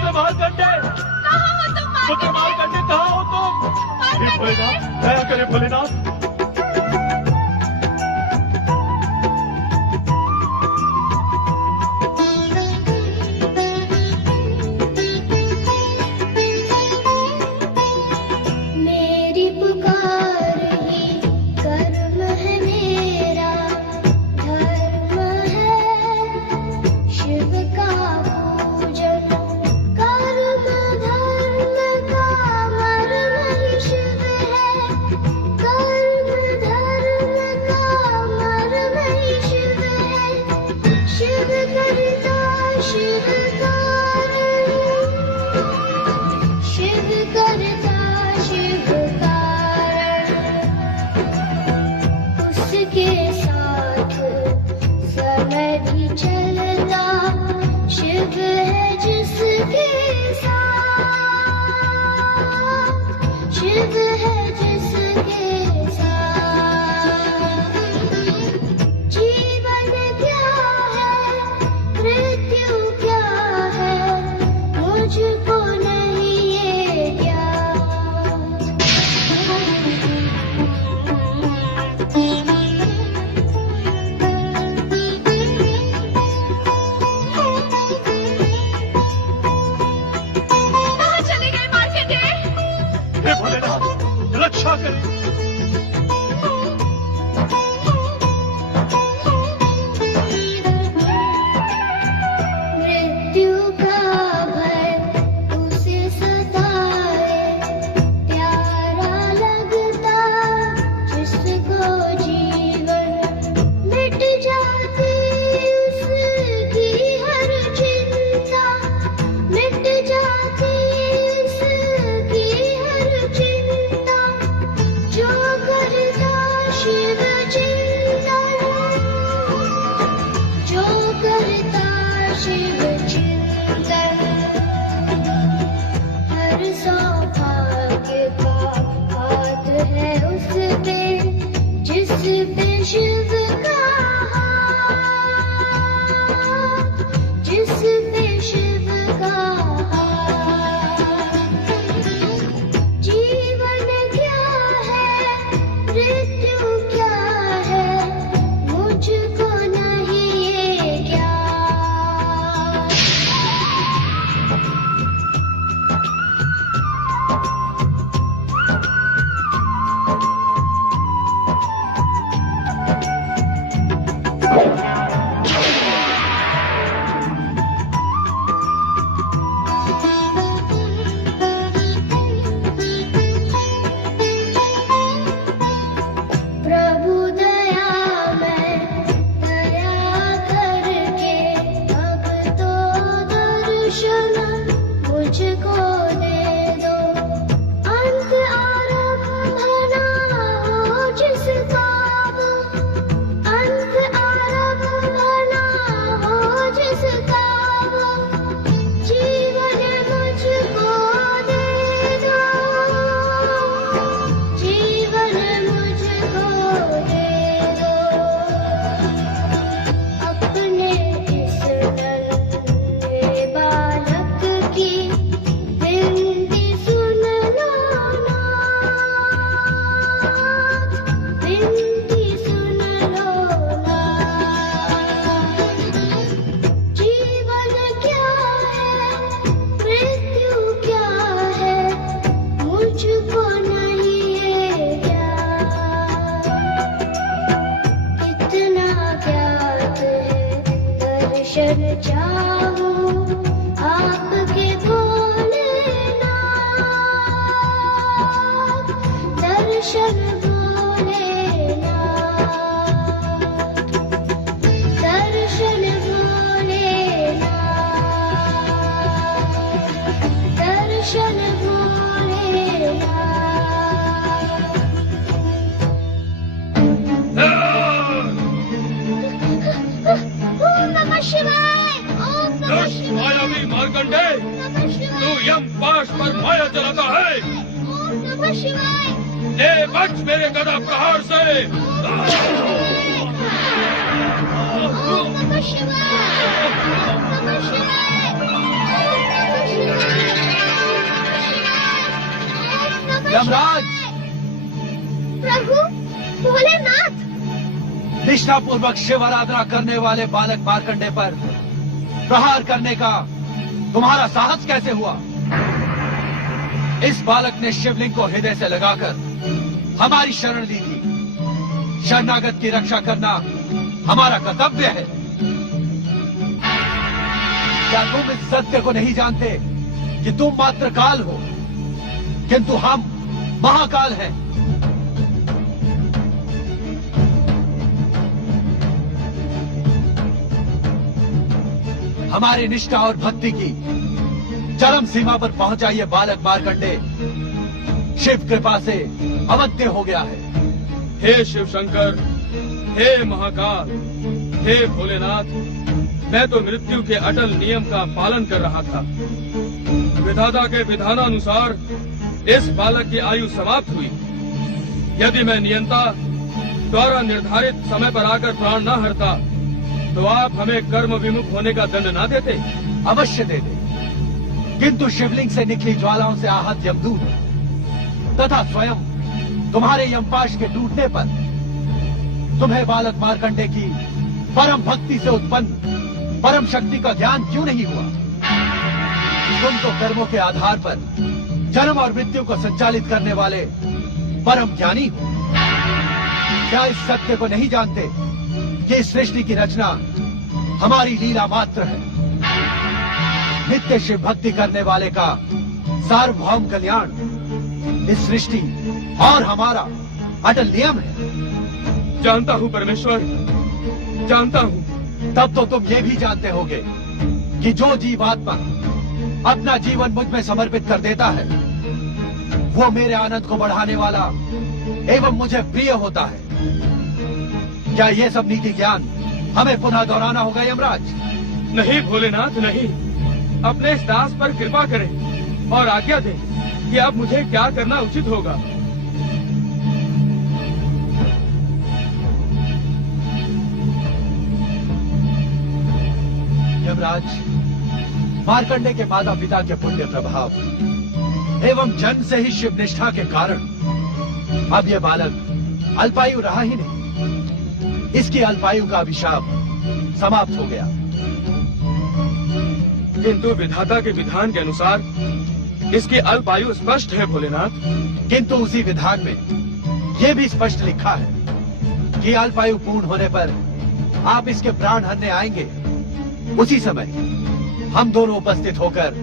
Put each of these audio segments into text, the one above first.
पुत्र मारकंडे, कहाँ हो तुम पुत्र मारकंडे, कहाँ हो तुम? हे भोलेनाथ, दया करे भोलेनाथ। रक्षा करें। यमराज! प्रभु भोलेनाथ! निष्ठापूर्वक शिव आराधना करने वाले बालक मार्कंडे पर प्रहार करने का तुम्हारा साहस कैसे हुआ? इस बालक ने शिवलिंग को हृदय से लगाकर हमारी शरण ली थी। शरणागत की रक्षा करना हमारा कर्तव्य है। क्या तुम इस सत्य को नहीं जानते कि तुम मात्र काल हो, किंतु हम महाकाल हैं? हमारी निष्ठा और भक्ति की चरम सीमा पर पहुंचा ये बालक मार्कंडे शिव कृपा से अवध्य हो गया है। हे शिव शंकर, हे महाकाल, हे भोलेनाथ, मैं तो मृत्यु के अटल नियम का पालन कर रहा था। विधाता के विधानानुसार इस बालक की आयु समाप्त हुई। यदि मैं नियंता द्वारा निर्धारित समय पर आकर प्राण न हरता तो आप हमें कर्म विमुख होने का दंड न देते? अवश्य देते, किंतु शिवलिंग से निकली ज्वालाओं से आहत यमदूत तथा स्वयं तुम्हारे यमपाश के टूटने पर तुम्हें बालक मार्कंडे की परम भक्ति से उत्पन्न परम शक्ति का ज्ञान क्यों नहीं हुआ? तुम तो कर्मों के आधार पर जन्म और मृत्यु को संचालित करने वाले परम ज्ञानी हो। क्या इस सत्य को नहीं जानते कि इस सृष्टि की रचना हमारी लीला मात्र है? नित्य शिव भक्ति करने वाले का सार्वभौम कल्याण इस सृष्टि और हमारा अटल नियम है। जानता हूँ परमेश्वर, जानता हूँ। तब तो तुम ये भी जानते होगे कि जो जीवात्मा अपना जीवन मुझ में समर्पित कर देता है वो मेरे आनंद को बढ़ाने वाला एवं मुझे प्रिय होता है। क्या ये सब नीति ज्ञान हमें पुनः दोहराना होगा यमराज? नहीं भोलेनाथ, नहीं। अपने इस दास पर कृपा करें और आज्ञा दें कि अब मुझे क्या करना उचित होगा। यमराज, मार्कंडे के माता पिता के पुण्य प्रभाव एवं जन्म से ही शिव निष्ठा के कारण अब यह बालक अल्पायु रहा ही नहीं। इसकी अल्पायु का अभिशाप समाप्त हो गया। किंतु विधाता के विधान के अनुसार इसकी अल्पायु स्पष्ट है भोलेनाथ। किंतु उसी विधान में यह भी स्पष्ट लिखा है कि अल्पायु पूर्ण होने पर आप इसके प्राण हरने आएंगे। उसी समय हम दोनों उपस्थित होकर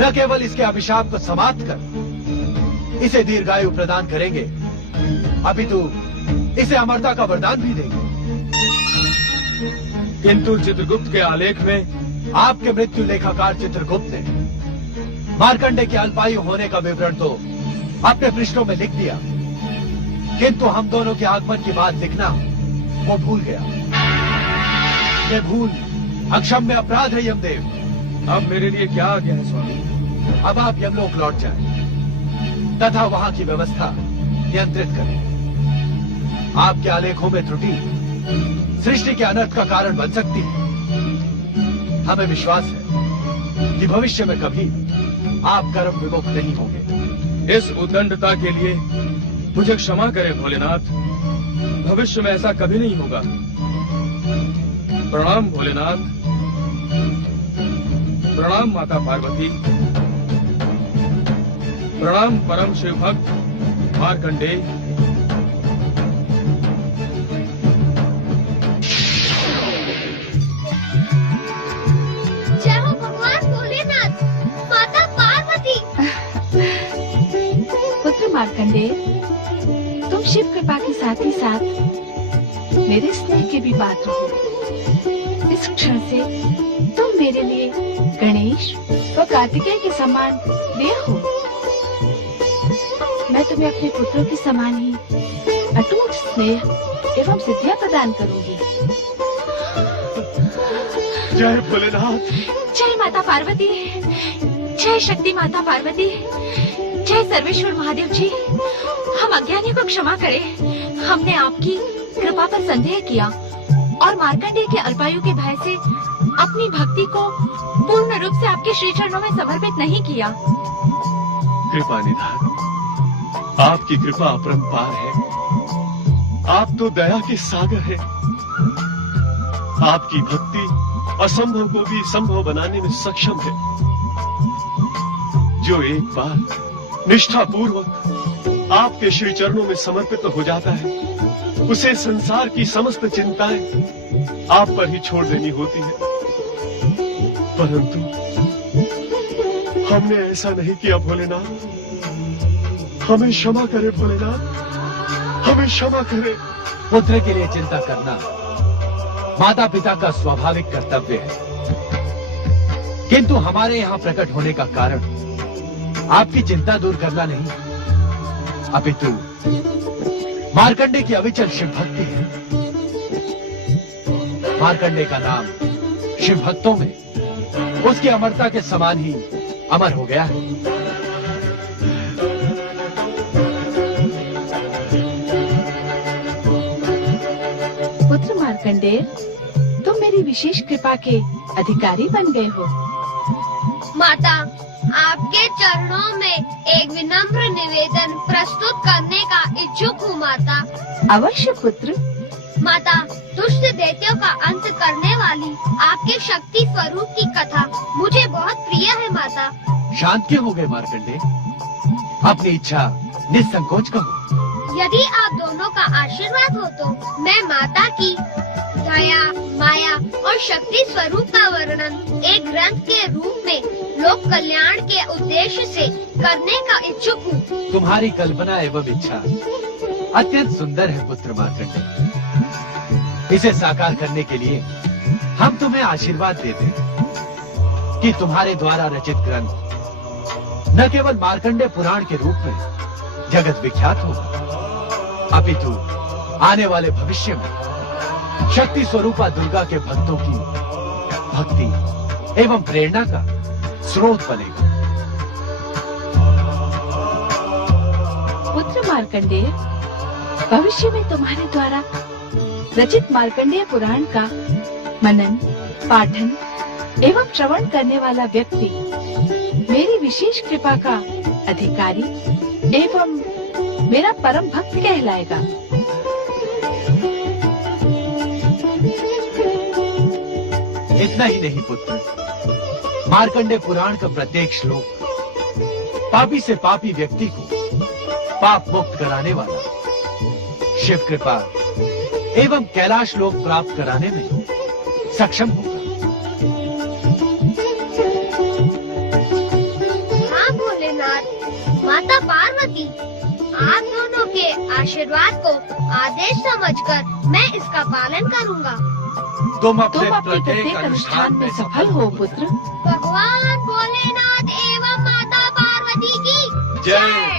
न केवल इसके अभिशाप को समाप्त कर इसे दीर्घायु प्रदान करेंगे, अपितु इसे अमरता का वरदान भी देंगे। किंतु चित्रगुप्त के आलेख में आपके मृत्यु लेखाकार चित्रगुप्त ने मार्कंडे के अल्पायु होने का विवरण तो अपने पृष्ठों में लिख दिया, किंतु हम दोनों के आगमन की बात लिखना वो भूल गया। ये भूल अक्षम्य अपराध है यमदेव। अब मेरे लिए क्या आज्ञा है स्वामी? अब आप यमलोक लौट जाएं तथा वहां की व्यवस्था नियंत्रित करें। आपके आलेखों में त्रुटि सृष्टि के अनर्थ का कारण बन सकती है। हमें विश्वास है कि भविष्य में कभी आप कर्म विमुख नहीं होंगे। इस उद्दंडता के लिए मुझे क्षमा करें भोलेनाथ। भविष्य में ऐसा कभी नहीं होगा। प्रणाम भोलेनाथ। प्रणाम माता पार्वती। प्रणाम परम शिव भक्त मार्कंडे। जय हो भगवान भोलेनाथ, माता पार्वती। पुत्र मार्कंडे, तुम शिव कृपा के साथ ही साथ मेरे स्नेह के भी पात्र हो। इस क्षण से तुम मेरे लिए गणेश व कार्तिकेय के समान प्रिय हो। मैं तुम्हें अपने पुत्रों के समान ही अटूट स्नेह एवं सिद्धियां प्रदान करूंगी। जय भोलेनाथ। जय माता पार्वती, जय शक्ति माता पार्वती, जय सर्वेश्वर महादेव जी। हम अज्ञानी को क्षमा करें। हमने आपकी कृपा पर संदेह किया और मार्कंडेय के अल्पायु के भय से अपनी भक्ति को पूर्ण रूप से आपके श्री चरणों में समर्पित नहीं किया। कृपा निधान, आपकी कृपा अपरंपार है। आप तो दया के सागर हैं। आपकी भक्ति असंभव को भी संभव बनाने में सक्षम है। जो एक बार निष्ठापूर्वक आपके श्री चरणों में समर्पित हो जाता है, उसे संसार की समस्त चिंताएं आप पर ही छोड़ देनी होती है। परंतु हमने ऐसा नहीं किया भोलेनाथ। हमें क्षमा करे भोलेनाथ, हमें क्षमा करे। पुत्र के लिए चिंता करना माता पिता का स्वाभाविक कर्तव्य है, किंतु हमारे यहाँ प्रकट होने का कारण आपकी चिंता दूर करना नहीं, अपितु मार्कंडे की अविचल शिव भक्ति है। मार्कंडे का नाम शिव भक्तों में उसकी अमरता के समान ही अमर हो गया है। पुत्र मार्कंडेय, तुम मेरी विशेष कृपा के अधिकारी बन गए हो। माता, आपके चरणों में एक विनम्र निवेदन प्रस्तुत करने का इच्छुक हूँ माता। अवश्य पुत्र। माता, दुष्ट दैत्यों का अंत करने वाली आपके शक्ति स्वरूप की कथा मुझे बहुत प्रिय है माता। शांत क्यों हो गए मार्कंडे? अपनी इच्छा निसंकोच कहो। यदि आप दोनों का आशीर्वाद हो तो मैं माता की दया, माया और शक्ति स्वरूप का वर्णन एक ग्रंथ के रूप में लोक कल्याण के उद्देश्य से करने का इच्छुक हूँ। तुम्हारी कल्पना एवं इच्छा अत्यंत सुंदर है पुत्र मार्कंडे। इसे साकार करने के लिए हम तुम्हें आशीर्वाद देते हैं कि तुम्हारे द्वारा रचित ग्रंथ न केवल मार्कंडे पुराण के रूप में जगत विख्यात होगा, अपितु आने वाले भविष्य में शक्ति स्वरूपा दुर्गा के भक्तों की भक्ति एवं प्रेरणा का स्रोत बनेगा। पुत्र मार्कंडेय, भविष्य में तुम्हारे द्वारा रचित मार्कंडेय पुराण का मनन, पाठन एवं श्रवण करने वाला व्यक्ति मेरी विशेष कृपा का अधिकारी एवं मेरा परम भक्त कहलाएगा। इतना ही नहीं पुत्र, मार्कंडे पुराण का प्रत्येक श्लोक पापी से पापी व्यक्ति को पाप मुक्त कराने वाला, शिव कृपा एवं कैलाश लोक प्राप्त कराने में सक्षम होगा। हाँ भोलेनाथ, माता पार्वती, आप दोनों के आशीर्वाद को आदेश समझकर मैं इसका पालन करूँगा। तुम तुम अपने प्रत्येक अनुष्ठान में सफल हो पुत्र। भगवान भोलेनाथ एवं माता पार्वती की जय।